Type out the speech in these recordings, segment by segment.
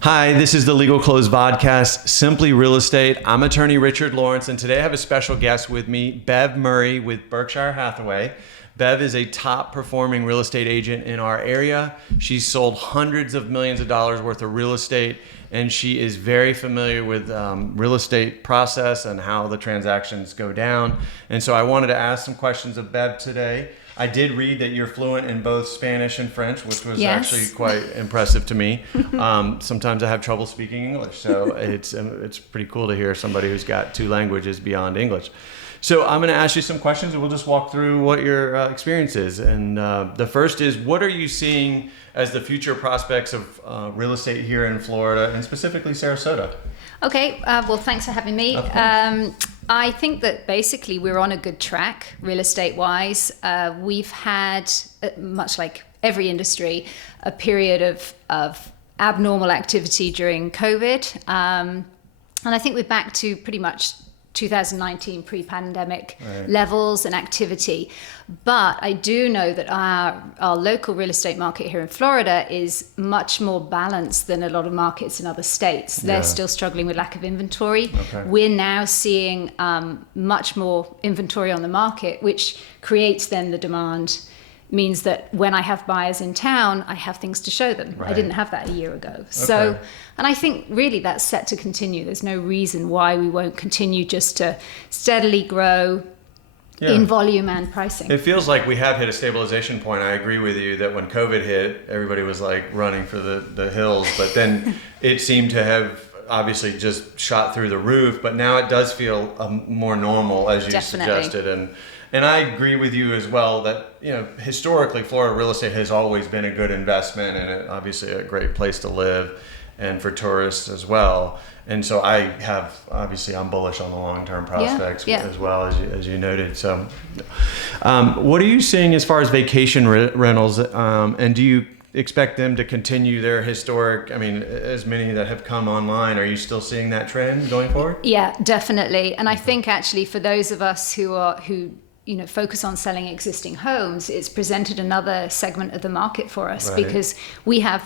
Hi, this is the Legal Close Vodcast, Simply Real Estate. I'm attorney Richard Lawrence, and today I have a special guest with me, Bev Murray with Berkshire Hathaway. Bev is a top performing real estate agent in our area. She's sold hundreds of millions of dollars worth of real estate, and she is very familiar with real estate process and how the transactions go down. And so I wanted to ask some questions of Bev today. I did read that you're fluent in both Spanish and French, which was actually quite impressive to me. Sometimes I have trouble speaking English, so it's pretty cool to hear somebody who's got two languages beyond English. So I'm going to ask you some questions, and we'll just walk through what your experience is. And the first is, what are you seeing as the future prospects of real estate here in Florida, and specifically Sarasota? Okay, well, thanks for having me. I think that basically we're on a good track real estate-wise. We've had, much like every industry, a period of abnormal activity during COVID. And I think we're back to pretty much 2019 pre-pandemic levels and activity. But I do know that our local real estate market here in Florida is much more balanced than a lot of markets in other states. They're still struggling with lack of inventory. We're now seeing much more inventory on the market, which creates then the demand. Means that when I have buyers in town, I have things to show them. I didn't have that a year ago. So, and I think really that's set to continue. There's no reason why we won't continue just to steadily grow in volume and pricing. It feels like we have hit a stabilization point. I agree with you that when COVID hit, everybody was like running for the hills, but then it seemed to have obviously just shot through the roof, but now it does feel more normal, as you suggested. And I agree with you as well that, you know, historically Florida real estate has always been a good investment and obviously a great place to live and for tourists as well. And so I'm bullish on the long-term prospects as well, as you noted. So what are you seeing as far as vacation rentals, and do you expect them to continue their historic, as many that have come online, are you still seeing that trend going forward? Yeah, definitely. And I think actually for those of us who focus on selling existing homes, it's presented another segment of the market for us because we have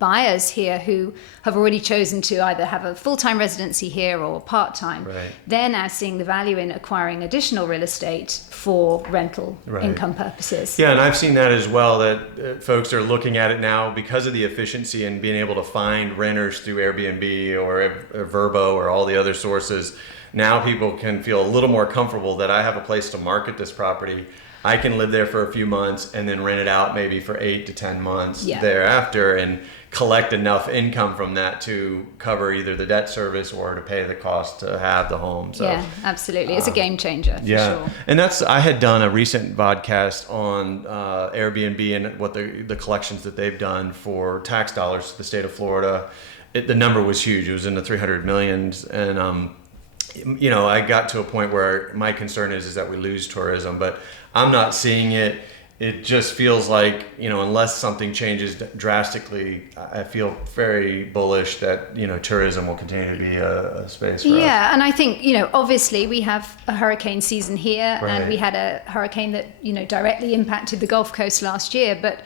buyers here who have already chosen to either have a full-time residency here or part-time. They're now seeing the value in acquiring additional real estate for rental income purposes. Yeah, and I've seen that as well, that folks are looking at it now because of the efficiency and being able to find renters through Airbnb or Vrbo or all the other sources. Now people can feel a little more comfortable that I have a place to market this property. I can live there for a few months and then rent it out maybe for 8 to 10 months thereafter and collect enough income from that to cover either the debt service or to pay the cost to have the home. So, yeah, absolutely. It's a game changer for sure. And I had done a recent podcast on Airbnb and what the collections that they've done for tax dollars to the state of Florida. The number was huge. It was in the 300 millions. And I got to a point where my concern is that we lose tourism, but I'm not seeing it. It just feels like, unless something changes drastically, I feel very bullish that, tourism will continue to be a space for us. Yeah, and I think, obviously we have a hurricane season here and we had a hurricane that, directly impacted the Gulf Coast last year, but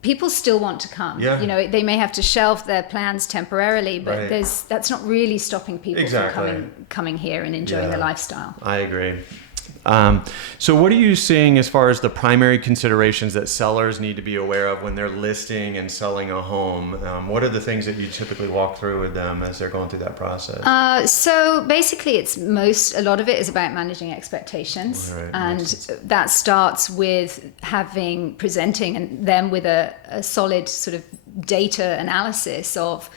people still want to come. They may have to shelve their plans temporarily, but that's not really stopping people from coming here and enjoying the lifestyle. I agree. So what are you seeing as far as the primary considerations that sellers need to be aware of when they're listing and selling a home? What are the things that you typically walk through with them as they're going through that process? So basically a lot of it is about managing expectations. And that starts with presenting them with a solid sort of data analysis of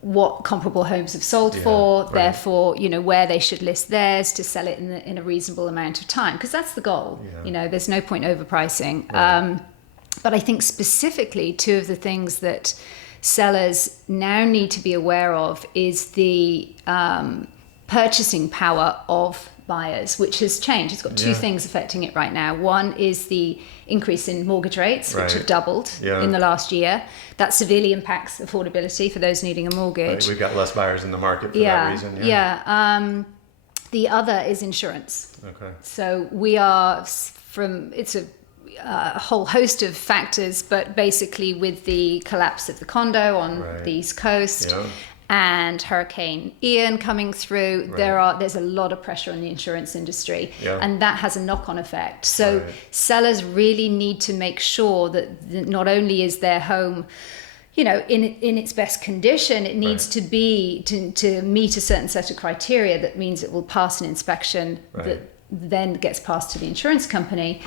what comparable homes have sold for, therefore, where they should list theirs to sell it in a reasonable amount of time, because that's the goal. There's no point overpricing. But I think specifically two of the things that sellers now need to be aware of is the purchasing power of buyers, which has changed. It's got two things affecting it right now. One is the increase in mortgage rates, which have doubled in the last year. That severely impacts affordability for those needing a mortgage. We've got less buyers in the market for that reason. The other is insurance. So we are it's a a whole host of factors, but basically with the collapse of the condo on the East Coast and Hurricane Ian coming through, there's a lot of pressure on the insurance industry, and that has a knock-on effect. So sellers really need to make sure that not only is their home, you know, in its best condition, it needs to be to meet a certain set of criteria. That means it will pass an inspection that then gets passed to the insurance company.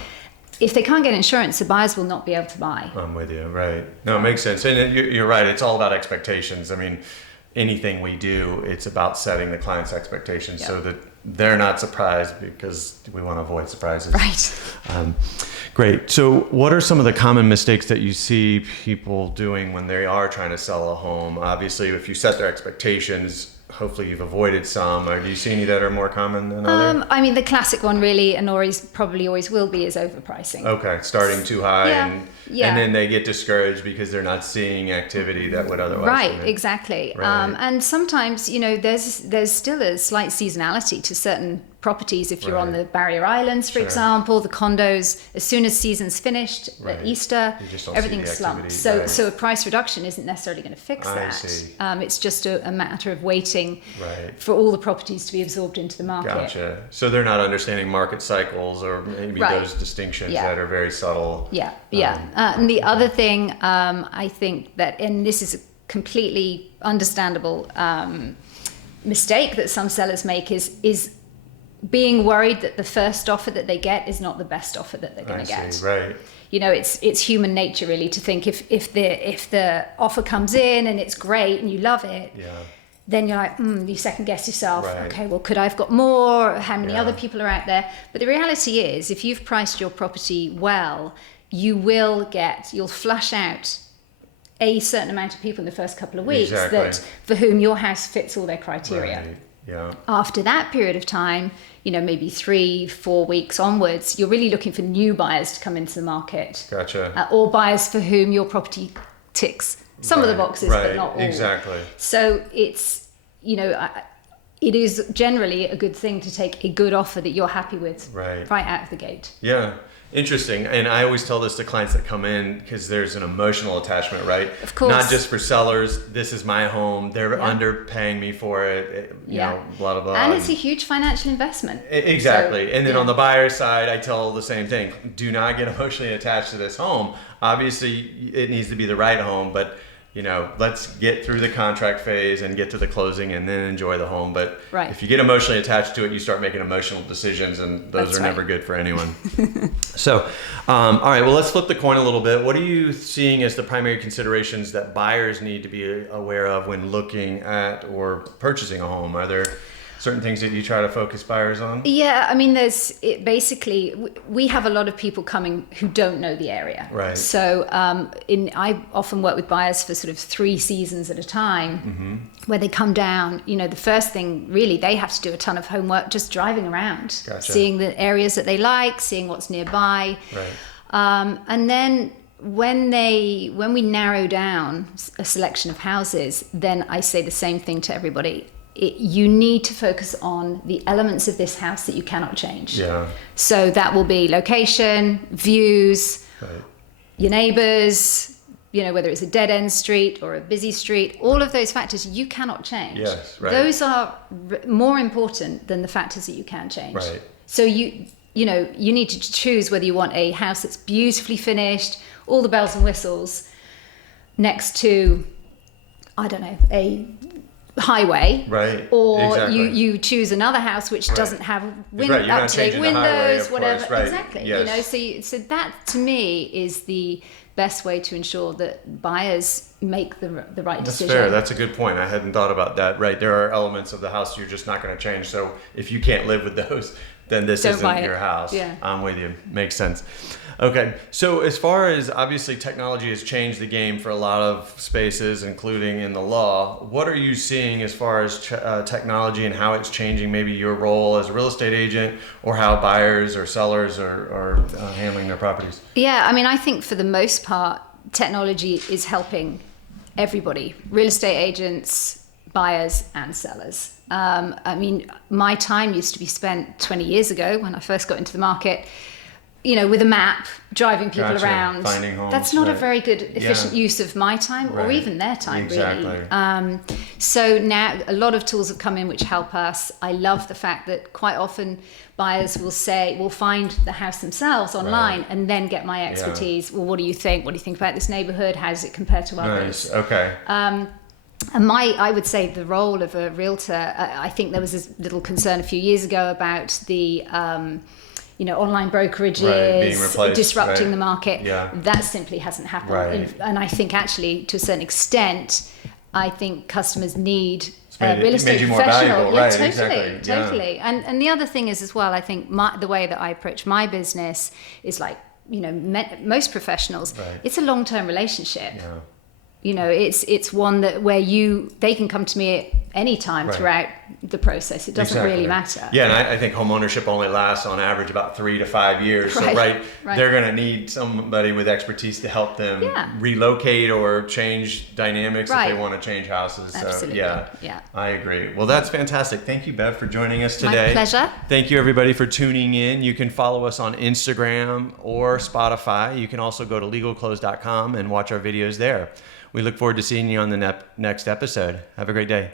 If they can't get insurance, the buyers will not be able to buy. I'm with you. Right. No, it makes sense. And you're right. It's all about expectations. I mean, anything we do, it's about setting the client's expectations so that they're not surprised, because we want to avoid surprises. Right. Great. So what are some of the common mistakes that you see people doing when they are trying to sell a home? Obviously, if you set their expectations, hopefully you've avoided some. Or do you see any that are more common than others? I mean, the classic one really, and probably always will be, is overpricing. Okay, starting too high, and then they get discouraged because they're not seeing activity that would otherwise. Right, exactly. Right. And sometimes, you know, there's still a slight seasonality to certain properties. If you're on the Barrier Islands, for example, the condos, as soon as season's finished at Easter, everything slumps. So a price reduction isn't necessarily going to fix that. See. It's just a matter of waiting for all the properties to be absorbed into the market. Gotcha. So they're not understanding market cycles, or maybe those distinctions that are very subtle. And the other thing, I think that, and this is a completely understandable mistake that some sellers make, is being worried that the first offer that they get is not the best offer that they're going to get. Right. You know, it's human nature really to think if the offer comes in and it's great and you love it, then you're like, you second guess yourself. Okay, well, could I have got more? How many other people are out there? But the reality is, if you've priced your property well, you'll flush out a certain amount of people in the first couple of weeks for whom your house fits all their criteria. Right. Yeah. After that period of time, you know, maybe 3-4 weeks onwards, you're really looking for new buyers to come into the market. Gotcha. Or buyers for whom your property ticks some of the boxes, but not all. Exactly. So it's, you know, it is generally a good thing to take a good offer that you're happy with right out of the gate. Yeah. Interesting. And I always tell this to clients that come in, because there's an emotional attachment, right? Of course. Not just for sellers. This is my home. They're underpaying me for it. You know, blah, blah, blah. And it's a huge financial investment. Exactly. So, and then on the buyer side, I tell the same thing. Do not get emotionally attached to this home. Obviously, it needs to be the right home, but you know, let's get through the contract phase and get to the closing and then enjoy the home. But if you get emotionally attached to it, you start making emotional decisions, and those are never good for anyone. So, all right, well, let's flip the coin a little bit. What are you seeing as the primary considerations that buyers need to be aware of when looking at or purchasing a home? Are there certain things that you try to focus buyers on? Yeah, I mean, basically, we have a lot of people coming who don't know the area. Right. So I often work with buyers for sort of 3 seasons at a time, where they come down. You know, the first thing, really, they have to do a ton of homework just driving around, seeing the areas that they like, seeing what's nearby. Right. And then when we narrow down a selection of houses, then I say the same thing to everybody. You need to focus on the elements of this house that you cannot change. Yeah. So that will be location, views, your neighbors, you know, whether it's a dead end street or a busy street, all of those factors you cannot change. Yes, right. Those are more important than the factors that you can change. Right. So you need to choose whether you want a house that's beautifully finished, all the bells and whistles, next to, I don't know, a highway, or you choose another house which doesn't have up-to-date windows, whatever. Exactly. Yes. You know, so that to me is the best way to ensure that buyers make the right decision. That's fair. That's a good point. I hadn't thought about that. Right. There are elements of the house you're just not going to change. So if you can't live with those, then this isn't your house. Yeah. I'm with you. Makes sense. Okay. So as far as obviously technology has changed the game for a lot of spaces, including in the law, what are you seeing as far as technology and how it's changing maybe your role as a real estate agent, or how buyers or sellers are handling their properties? Yeah. I mean, I think for the most part, technology is helping everybody, real estate agents, buyers and sellers. I mean, my time used to be spent 20 years ago when I first got into the market with a map, driving people Gotcha. around. Finding homes, That's not a right. very good, efficient use of my time or Right. even their time, Exactly. really. So now a lot of tools have come in which help us. I love the fact that quite often buyers will find the house themselves online Right. and then get my expertise. Well, what do you think? What do you think about this neighborhood? How does it compare to others? Nice. Okay. And I would say the role of a realtor, I think there was this little concern a few years ago about the, online brokerages Right, being replaced, disrupting right. the market. Yeah. That simply hasn't happened. Right. And I think actually, to a certain extent, I think customers need made real it estate made you more professional. valuable, Yeah, right, totally, exactly, yeah. totally. And the other thing is as well, I think the way that I approach my business is like, most professionals, Right. it's a long-term relationship. Yeah. It's one where they can come to me at any time Right. throughout the process. It doesn't really Exactly. matter. Yeah, and I think home ownership only lasts on average about 3 to 5 years. So Right. they're going to need somebody with expertise to help them Yeah. relocate or change dynamics if Right. they want to change houses. So Absolutely. Yeah. I agree. Well, that's fantastic. Thank you, Bev, for joining us My today. pleasure. Thank you, everybody, for tuning in. You can follow us on Instagram or Spotify. You can also go to legalclose.com and watch our videos there. We look forward to seeing you on the next episode. Have a great day.